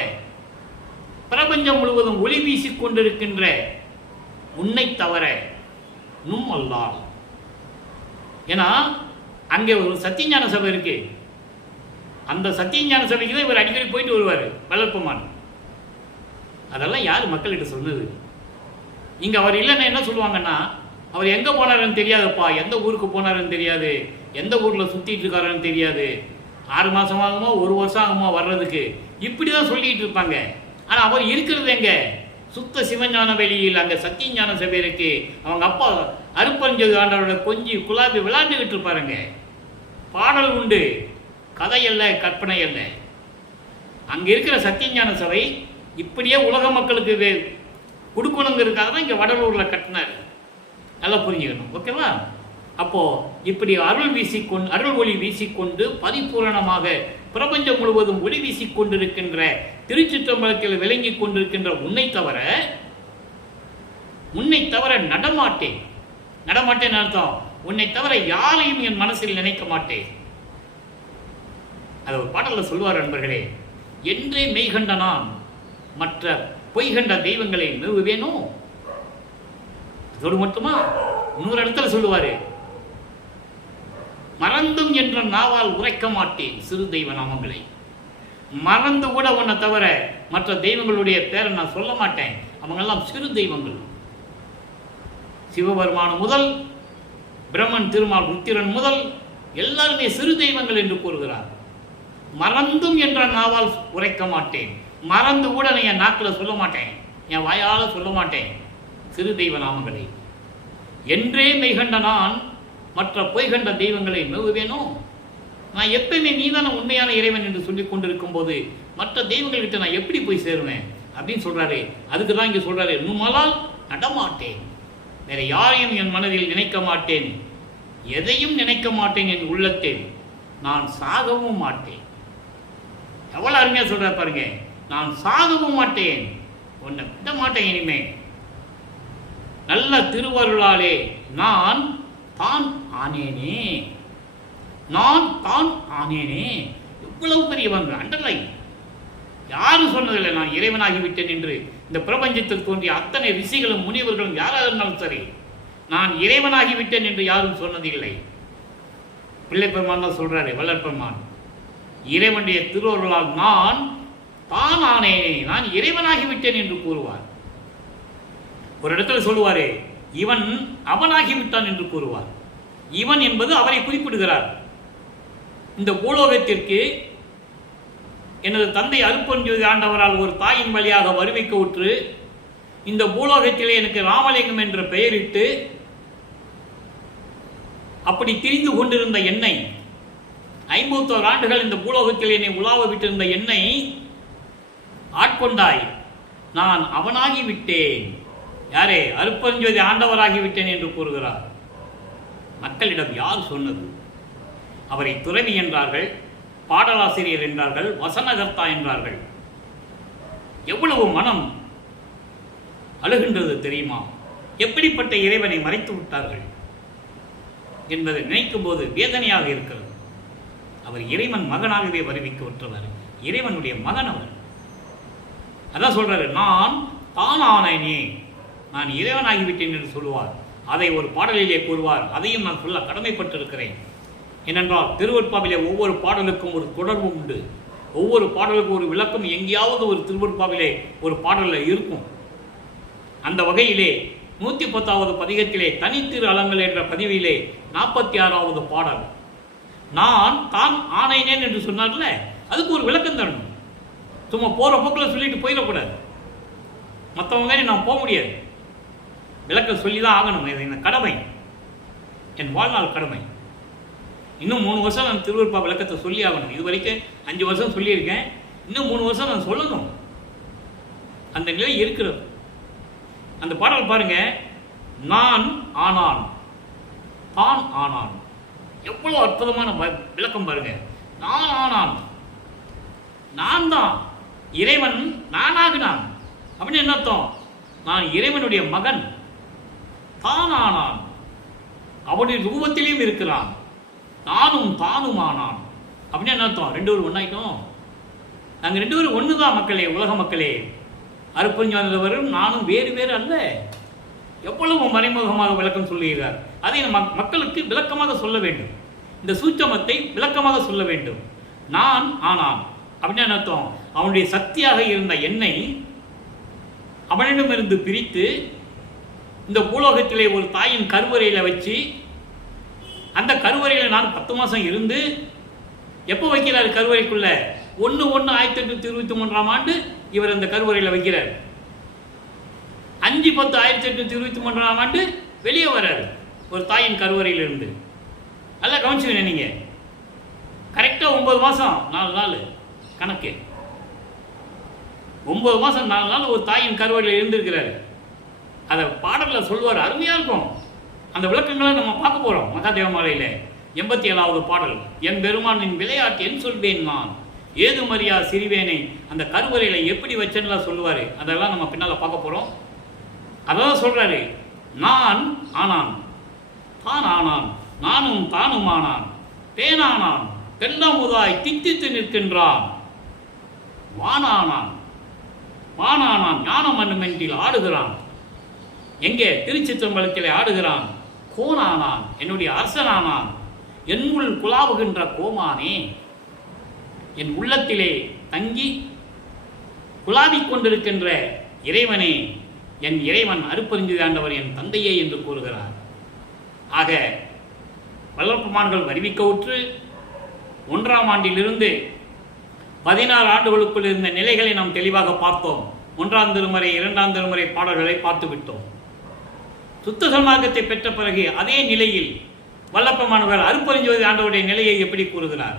பிரபஞ்சம் முழுவதும் ஒளி வீசிக்கொண்டிருக்கின்ற உன்னை தவிர நும் அல்லால். ஏன்னா அங்கே ஒரு சத்தியஞான சபை இருக்கு. அந்த சத்தியஞான சபைக்கு தான் இவர் அடிக்கடி போயிட்டு வருவார், வளர்ப்பமான். அதெல்லாம் யார் மக்கள்கிட்ட சொன்னது? இங்கே அவர் இல்லைன்னா என்ன சொல்லுவாங்கன்னா, அவர் எங்கே போனாருன்னு தெரியாதுப்பா, எந்த ஊருக்கு போனாருன்னு தெரியாது, எந்த ஊரில் சுற்றிட்டு இருக்காருன்னு தெரியாது, 6 மாதம் ஆகுமோ 1 வருஷம் ஆகுமோ வர்றதுக்கு, இப்படி தான் சொல்லிட்டு இருப்பாங்க. ஆனால் அவர் இருக்கிறது எங்கே? சுத்த சிவஞான வெளியில் அங்கே சத்தியஞான சபை இருக்கு. அவங்க அப்பா அருட்பெருஞ்சோதி ஆண்டவரோட கொஞ்சி குலாபி விளையாண்டுக்கிட்டு இருப்பாருங்க. பாடல் உண்டு, கதை அல்ல, கற்பனை அல்ல. அங்கே இருக்கிற சத்தியஞான சபை இப்படியே உலக மக்களுக்கு கொடுக்கணுங்கிறதுக்காக தான் இங்கே வடலூரில் கட்டினார். நல்லா புரிஞ்சுக்கணும், ஓகேவா? அப்போது இப்படி அருள் ஒளி வீசிக்கொண்டு பரிபூரணமாக பிரபஞ்சம் முழுவதும் ஒளி வீசிக்கொண்டிருக்கின்ற திருச்சிற்றம்பலத்தில் விளங்கி கொண்டிருக்கின்ற உன்னை தவிர நடமாட்டேன். நடமாட்டேன் அர்த்தம், உன்னை தவிர யாரையும் என் மனசில் நினைக்க மாட்டேன். அது ஒரு பாடலில் சொல்வார் நண்பர்களே. என்றே மெய்கண்ட நான் மற்ற பொய்கண்ட தெய்வங்களை நிறுவுவேனோ. அதோடு மட்டுமா இன்னொரு இடத்துல சொல்லுவாரு, மறந்தும் என்ற நாவால் உரைக்க மாட்டேன் சிறு தெய்வ நாமங்களை. மறந்து கூட உன்னை தவிர மற்ற தெய்வங்களுடைய பேரை நான் சொல்ல மாட்டேன். அவங்கெல்லாம் சிறு தெய்வங்கள். சிவபெருமான் முதல் பிரம்மன் திருமால் ருத்திரன் முதல் எல்லாருமே சிறு தெய்வங்கள் என்று கூறுகிறார். மறந்தும் என்ற நாவால் உரைக்க மாட்டேன். மறந்து கூட நான் என் நாக்கில் சொல்ல மாட்டேன், என் வாயால் சொல்ல மாட்டேன் சிறு தெய்வ நாமங்களை. என்றே மெய்கண்ட நான் மற்ற பொய்கண்ட தெய்வங்களை நிறுவுவேனோ. நான் எப்பயுமே நீதான உண்மையான இறைவன் என்று சொல்லி கொண்டிருக்கும் போது மற்ற தெய்வங்கள்கிட்ட நான் எப்படி போய் சேருவேன் அப்படின்னு சொல்றாரு. அதுக்கு தான் இங்கே சொல்றாரு, நும்மலால் நடமாட்டேன், வேற யாரையும் என் மனதில் நினைக்க மாட்டேன். எதையும் நினைக்க மாட்டேன் என் உள்ளத்தில், நான் சாகவும் மாட்டேன். எவ்வளவு அருமையா சொல்ற பாருங்க. நான் சாகவும் மாட்டேன், உன்னை விட மாட்டேன் இனிமே. நல்ல திருவருளாலே நான் தான் ஆனேனே, நான் தான் ஆனேனே. எவ்வளவு பெரியவங்க. அண்டர்லைன். யாரும் சொன்னதில்லை நான் இறைவனாகிவிட்டேன் என்று. இந்த பிரபஞ்சத்தில் தோன்றிய அத்தனை ரிஷிகளும் முனிவர்களும் யாராக இருந்தாலும் சரி, நான் இறைவனாகிவிட்டேன் என்று யாரும் சொன்னதில்லை. பிள்ளைப்பெருமான் தான் சொல்றாரு, வள்ளற்பெருமான். இறைவனுடைய திருவருளால் நான் தான் ஆனேனே, நான் இறைவனாகிவிட்டேன் என்று கூறுவார். ஒரு இடத்துல சொல்லுவாரு, இவன் அவனாகிவிட்டான் என்று கூறுவார். இவன் என்பது அவரை குறிப்பிடுகிறார். இந்த பூலோகத்திற்கு எனது தந்தை அருட்பெருஞ்சோதி ஆண்டவரால் ஒரு தாயின் வழியாக வருவிக்க உற்று, இந்த பூலோகத்திலே எனக்கு ராமலிங்கம் என்ற பெயரிட்டு அப்படி திரிந்து கொண்டிருந்த என்னை, 51 ஆண்டுகள் இந்த பூலோகத்தில் என்னை உலாவ விட்டிருந்த என்னை ஆட்கொண்டாய். நான் அவனாகிவிட்டேன். யாரே? அருட்பெருஞ்சோதி ஆண்டவராகிவிட்டேன் என்று கூறுகிறார். மக்களிடம் யார் சொன்னது? அவரை துறவி என்றார்கள், பாடலாசிரியர் என்றார்கள், வசனகர்த்தா என்றார்கள். எவ்வளவு மனம் அழுகின்றது தெரியுமா? எப்படிப்பட்ட இறைவனை மறைத்து விட்டார்கள் என்பதை நினைக்கும் போது வேதனையாக இருக்கிறது. அவர் இறைவன் மகனாகவே வருவிக்க விட்டவர். இறைவனுடைய மகன் அவர். அதான் சொல்றாரு, நான் தான் ஆனேனே, நான் இறைவனாகிவிட்டேன் என்று சொல்லுவார். அதை ஒரு பாடலிலே கூறுவார். அதையும் நான் சொல்ல கடமைப்பட்டிருக்கிறேன். ஏனென்றால் திருவருட்பாவிலே ஒவ்வொரு பாடலுக்கும் ஒரு தொடர்பு உண்டு. ஒவ்வொரு பாடலுக்கும் ஒரு விளக்கம் எங்கேயாவது ஒரு திருவருட்பாவிலே ஒரு பாடலில் இருக்கும். அந்த வகையிலே 110வது பதிகத்திலே தனித்திரு அலங்கள் என்ற பதிவிலே 46வது பாடல், நான் தான் ஆனேனேன் என்று சொன்னார்ல, அதுக்கு ஒரு விளக்கம் தரணும். சும்மா போகிற போக்கில் சொல்லிட்டு போயிடக்கூடாது. மற்றவங்க நான் போக முடியாது, விளக்கம் சொல்லி தான் ஆகணும். இது இந்த கடமை, என் வாழ்நாள் கடமை. இன்னும் 3 வருஷம் நான் திருவருட்பா விளக்கத்தை சொல்லி ஆகணும். இது வரைக்கும் 5 வருஷம் சொல்லியிருக்கேன். இன்னும் 3 வருஷம் நான் சொல்லணும். அந்த நிலை இருக்கிறது. அந்த பாடல் பாருங்க, நான் ஆனான், தான் ஆனான். எவ்வளவு அற்புதமான விளக்கம் பாருங்க. நான் ஆனான், நான் தான். இறைவன் நானாகினான் அப்படின்னு என்ன அர்த்தம்? நான் இறைவனுடைய மகன். தான் ஆனான், அவனுடைய ரூபத்திலையும் இருக்கிறான். நானும் தானும் ஆனான் அப்படின்னு என்ன அர்த்தம்? 2 பேரும் ஒன்றாயிட்டோம். நாங்கள் 2 பேரும் ஒன்று தான் மக்களே, உலக மக்களே. அருட்பெருஞ்சோதிவரும் நானும் வேறு வேறு அல்ல. எவ்வளவு மறைமுகமாக விளக்கம் சொல்லுகிறார். அதை மக்களுக்கு விளக்கமாக சொல்ல வேண்டும். இந்த சூட்சமத்தை விளக்கமாக சொல்ல வேண்டும். நான் ஆனான் அப்படின்னு என்ன அர்த்தம்? அவனுடைய சக்தியாக இருந்த என்னை அவனிடமிருந்து பிரித்து இந்த பூலோகத்திலே ஒரு தாயின் கருவறையில் வச்சு, அந்த கருவறையில் நான் 10 மாதம் இருந்து, எப்போ வைக்கிறார் கருவறைக்குள்ள? 1/1/1823 ஆண்டு இவர் அந்த கருவறையில் வைக்கிறார். 5/10/1823 ஆண்டு வெளியே வர்றாரு ஒரு தாயின் கருவறையிலிருந்து. நல்லா கவனிச்சுக்கணும். நீங்க கரெக்டாக 9 மாதம் 4 நாள் கணக்கு. 9 மாதம் 4 நாள் ஒரு தாயின் கருவறையில் இருந்திருக்கிறாரு. அதை பாடலில் சொல்லுவார். அருமையாக இருக்கும். அந்த விளக்கங்களை நம்ம பார்க்க போகிறோம். மகாதேவமாலையில் 87வது பாடல், என் பெருமானின் விளையாட்டு என் சொல்வேன் நான், ஏது மரியா சிறிவேனை. அந்த கருவறையில் எப்படி வச்சேன்னு சொல்லுவார். அதெல்லாம் நம்ம பின்னால் பார்க்க போகிறோம். அதான் சொல்கிறாரு, நான் ஆனான், தான் ஆனான், நானும் தானும் ஆனான், தேனானான், தென்னமுதாய் தித்தித்து நிற்கின்றான், வானானான், வானானான், ஞான மண்ணுமென்றில் ஆடுகிறான். எங்கே? திருச்சிற்றம்பலத்திலே ஆடுகிறான். கோனானான், என்னுடைய அரசனானான், என் உள் குலாவுகின்ற கோமானே, என் உள்ளத்திலே தங்கி குலாவிக் கொண்டிருக்கின்ற இறைவனே, என் இறைவன் அருட்பெருஞ்சோதி ஆண்டவர் என் தந்தையே என்று கூறுகிறார். ஆக வல்லற்பெருமான்கள் வருவிக்க உற்று 1ஆம் ஆண்டிலிருந்து 16 ஆண்டுகளுக்குள் இருந்த நிலைகளை நாம் தெளிவாக பார்த்தோம். 1ஆம் திருமுறை 2ஆம் திருமுறை பாடல்களை பார்த்து விட்டோம். சுத்த சன்மார்க்கத்தை பெற்ற பிறகு அதே நிலையில் வல்லற்பெருமானவர் அருட்பெருஞ்சோதி ஆண்டவருடைய நிலையை எப்படி கூறுகிறார்?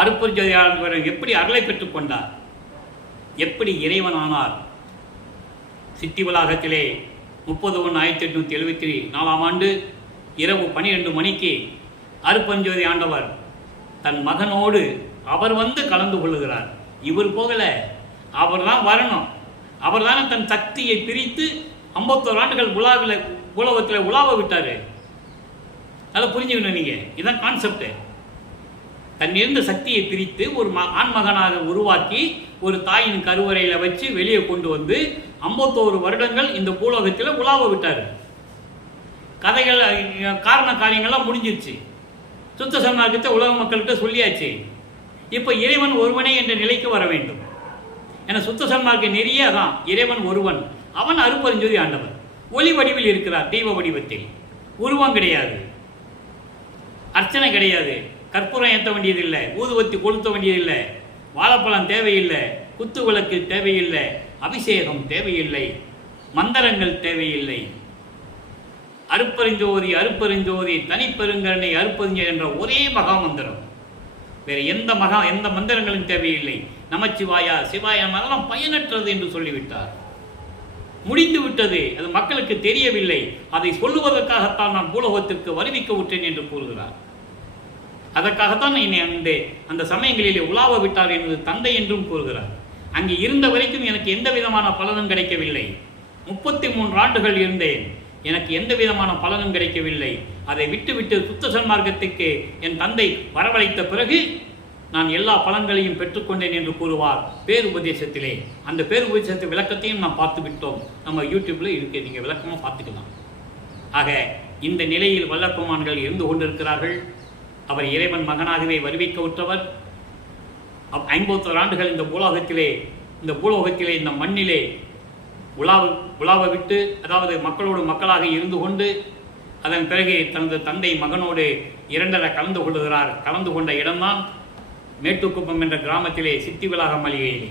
அருட்பெருஞ்சோதி ஆண்டவர் எப்படி அருளை பெற்றுக் கொண்டார்? எப்படி இறைவனானார்? சித்தி வளாகத்திலே 30/1/1874 ஆண்டு இரவு 12 மணிக்கு அருட்பெருஞ்சோதி ஆண்டவர் தன் மகனோடு அவர் வந்து கலந்து கொள்ளுகிறார். இவர் போகல, அவர் தான் வரணும். அவர் தானே தன் சக்தியை பிரித்து 51 ஆண்டுகள் உலகத்தில் உலாவ விட்டார். அதை புரிஞ்சுக்கணும் நீங்கள். இதுதான் கான்செப்ட். தன்னிருந்த சக்தியை பிரித்து ஒரு ஆண்மகனாக உருவாக்கி ஒரு தாயின் கருவறையில் வச்சு வெளியே கொண்டு வந்து 51 வருடங்கள் இந்த பூலோகத்தில் உலாவ விட்டார். கதைகள் காரண காரியங்கள்லாம் முடிஞ்சிருச்சு. சுத்த சன்மார்க்கத்தை உலக மக்கள்கிட்ட சொல்லியாச்சு. இப்போ இறைவன் ஒருவனே என்ற நிலைக்கு வர வேண்டும். ஏன்னா சுத்த சன்மார்க்க நெறியே அதான், இறைவன் ஒருவன். அவன் அருட்பெருஞ்சோதி ஆண்டவர் ஒளி வடிவில் இருக்கிறார். தெய்வ வடிவத்தில் உருவம் கிடையாது, அர்ச்சனை கிடையாது, கற்பூரம் ஏற்ற வேண்டியதில்லை, ஊதுவத்தி கொளுத்த வேண்டியதில்லை, வாழைப்பழம் தேவையில்லை, குத்து விளக்கு தேவையில்லை, அபிஷேகம் தேவையில்லை, மந்திரங்கள் தேவையில்லை. அருட்பெருஞ்சோதி அருட்பெருஞ்சோதி தனிப்பெருங்கருணை அருட்பெருஞ்சோதி என்ற ஒரே மகா மந்திரம். வேறு எந்த மந்திரங்களும் தேவையில்லை. நமச்சிவாயா சிவாயா அதெல்லாம் பயனற்றது என்று சொல்லிவிட்டார். முடிந்து விட்டது. அது மக்களுக்கு தெரியவில்லை. அதை சொல்லுவதற்காகத்தான் நான் பூலோகத்திற்கு வருவிக்க விட்டேன் என்று கூறுகிறார். அதற்காகத்தான் என்னை அந்த சமயங்களிலே உலாவ விட்டார் என்பது தந்தை என்றும் கூறுகிறார். அங்கே இருந்த வரைக்கும் எனக்கு எந்த விதமான பலனும் கிடைக்கவில்லை. 33 ஆண்டுகள் இருந்தேன், எனக்கு எந்த விதமான பலனும் கிடைக்கவில்லை. அதை விட்டு சுத்த சன்மார்க்கத்துக்கு என் தந்தை வரவழைத்த பிறகு நான் எல்லா பலன்களையும் பெற்றுக்கொண்டேன் என்று கூறுவார் பேருபதேசத்திலே. அந்த பேருபதேசத்து விளக்கத்தையும் நாம் பார்த்து விட்டோம். நம்ம யூடியூப்ல இருக்கு, நீங்கள் விளக்கமாக பார்த்துக்கலாம். ஆக இந்த நிலையில் வல்லப்பெருமான்கள் இருந்து கொண்டிருக்கிறார்கள். அவர் இறைவன் மகனாகவே வருவிக்க விட்டவர். 51 ஆண்டுகள் இந்த பூலோகத்திலே இந்த மண்ணிலே உலாவ விட்டு, அதாவது மக்களோடு மக்களாக இருந்து கொண்டு, அதன் பிறகு தனது தந்தை மகனோடு 2 கலந்து கொள்ளுகிறார். கலந்து கொண்ட இடம்தான் மேட்டுக்குப்பம் என்ற கிராமத்திலே சித்தி விலாக மளிகையிலே.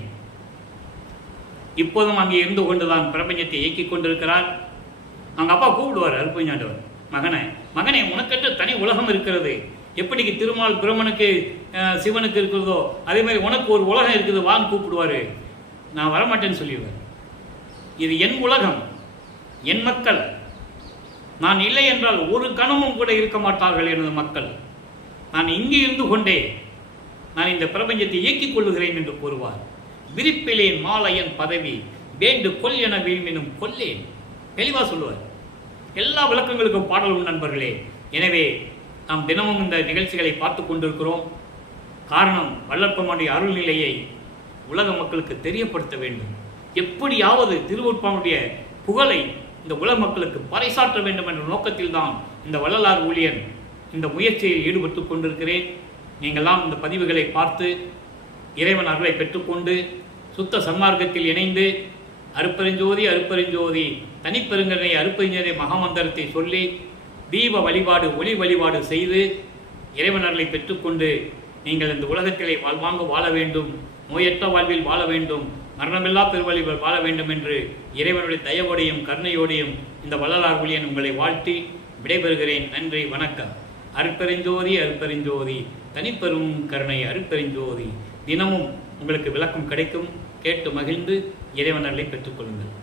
இப்போதும் அங்கே இருந்து கொண்டுதான் பிரபஞ்சத்தை இயக்கிக் கொண்டிருக்கிறார். அவங்க அப்பா கூப்பிடுவார் அருட்பெருஞ்சாண்டவர், மகனே உனக்கென்று தனி உலகம் இருக்கிறது. எப்படிக்கு திருமால் பிரம்மனுக்கு சிவனுக்கு இருக்கிறதோ அதே மாதிரி உனக்கு ஒரு உலகம் இருக்குது, வான்னு கூப்பிடுவார். நான் வரமாட்டேன்னு சொல்லிடுவேன். இது என் உலகம், என் மக்கள். நான் இல்லை என்றால் ஒரு கணமும் கூட இருக்க மாட்டார்கள் எனது மக்கள். நான் இங்கே இருந்து கொண்டே நான் இந்த பிரபஞ்சத்தை இயக்கிக் கொள்ளுகிறேன் என்று கூறுவார். விரிப்பிலேன் மாலையன் பதவி வேண்டு கொல் என வீழ்மினும் கொல்லேன். தெளிவாக சொல்லுவார். எல்லா விளக்கங்களுக்கும் பாடலும் நண்பர்களே. எனவே நாம் தினமும் இந்த நிகழ்ச்சிகளை பார்த்து கொண்டிருக்கிறோம். காரணம், வல்லப்பெருமானுடைய அருள்நிலையை உலக மக்களுக்கு தெரியப்படுத்த வேண்டும். எப்படியாவது திருவருட்பெருமானுடைய புகழை இந்த உலக மக்களுக்கு பறைசாற்ற வேண்டும் என்ற நோக்கத்தில் தான் இந்த வள்ளலார் ஊழியன் இந்த முயற்சியில் ஈடுபட்டு கொண்டிருக்கிறேன். நீங்கள்லாம் இந்த பதிவுகளை பார்த்து இறைவன் அருளை பெற்றுக்கொண்டு சுத்த சன்மார்க்கத்தில் இணைந்து அருட்பெருஞ்சோதி அருட்பெருஞ்சோதி தனிப்பெருங்கருணை அருட்பெருஞ்சோதி மகாமந்திரத்தை சொல்லி தீப வழிபாடு ஒளி வழிபாடு செய்து இறைவன் அருளை பெற்றுக்கொண்டு நீங்கள் இந்த உலகத்திலே வாழ்வாங்க வாழ வேண்டும், நோயற்ற வாழ்வில் வாழ வேண்டும், மரணமில்லா பெருவழிவில் வாழ வேண்டும் என்று இறைவனுடைய தயவோடையும் கருணையோடையும் இந்த வள்ளலார் ஊழியன் உங்களை வாழ்த்தி விடைபெறுகிறேன். நன்றி, வணக்கம். அருட்பெருஞ்சோதி அருட்பெருஞ்சோதி தனிப்பெரும் கருணை அருட்பெருஞ்சோதி. தினமும் உங்களுக்கு விளக்கம் கிடைக்கும். கேட்டு மகிழ்ந்து இறைவன் அருளை பெற்றுக்கொள்ளுங்கள்.